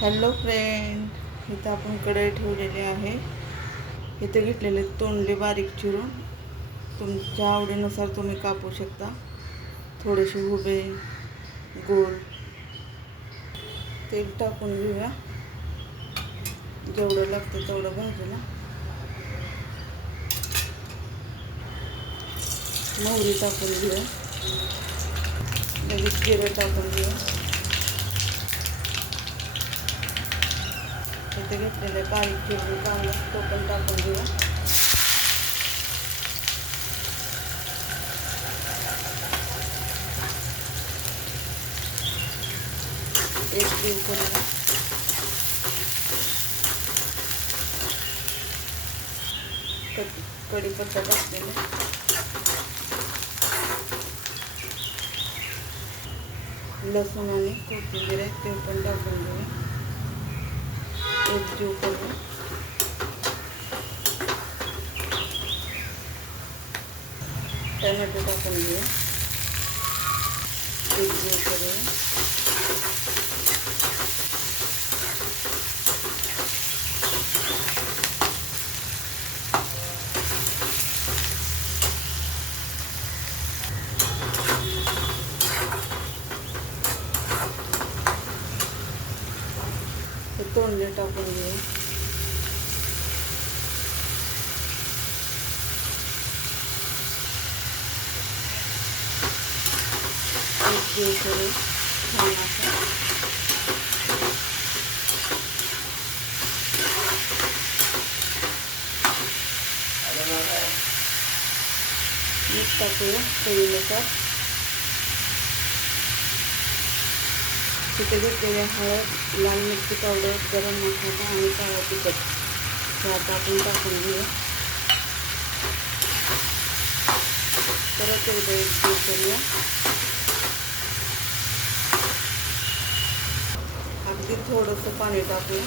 Hello friend, इथं आपण कढई ठेवलेली आहे. इथे घेतलेले तोंडले बारीक चिरून तुमच्या आवडीनुसार तुम्ही कापू शकता. थोडेसे उभे गोल. तेल टाकून घेऊया, जेवढं लागतं तेवढं भाजूला. मोहरी टाकून घेऊया, लगेच जिरं टाकून घेऊया. इथे घेतलेले बारीक चिरून कांदा तो पण टाकून घेऊया. एक जीव करूया. कढीपत्ता टाकलेला, लसूण आणि कोथिंबीर आहे ते पण टाकून घेऊया. एक जीव करूया. टमॅटो टाकून घेऊया. एक जीव करूया. तोंडले टाकून घेऊ. एक जीव करू छान असं. मीठ टाकूया चवीनुसार. तिथे घेतलेले हळद, लाल मिरची पावडर, गरम मसाला आणि काळा तिखट हे आता आपण टाकून घेऊया. परत एकदा एक जीव करूया. अगदी थोडंसं पाणी टाकूया.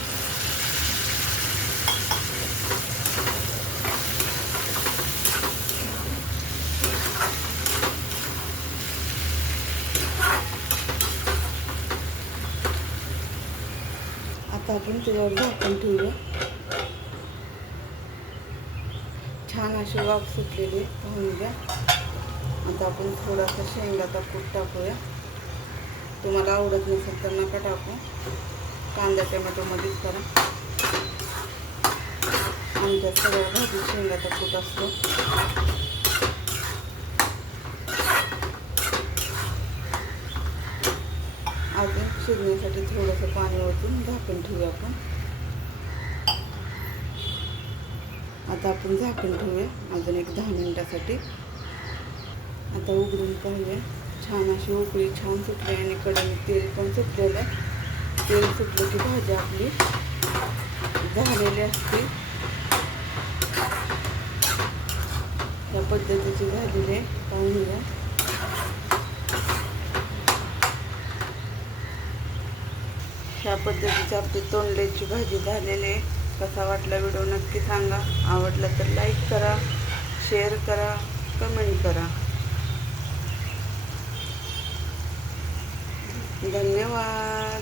आता आपण त्याच्यावर झाकून ठेवूया. छान अशी वाफ सुटलेली पाहून घ्या. आता आपण थोडासा शेंगाचा कूट टाकूया. तुम्हाला आवडत नसेल तर नका टाकू, कांदा टोमॅटोमध्येच करा. आमच्या सगळ्या भाजीत शेंगाचा कूट असतो. अजून शिजण्यासाठी थोडंसं पाणी ओतून झाकण ठेवूया आपण. आता आपण झाकण ठेवूया अजून एक 10 मिनिटासाठी. आता उघडून पाहूया. छान अशी उकळी छान सुटली आणि कढईत तेल पण सुटलेलं आहे. तेल सुटलं की भाजी आपली झालेली असते. या पद्धतीची झालेली आहे पाहून घ्या. ह्या पद्धतीची आपली तोंडल्याची भाजी झालेली आहे. कसा वाटला व्हिडिओ नक्की सांगा. आवडला तर लाईक करा, शेअर करा, कमेंट करा. धन्यवाद.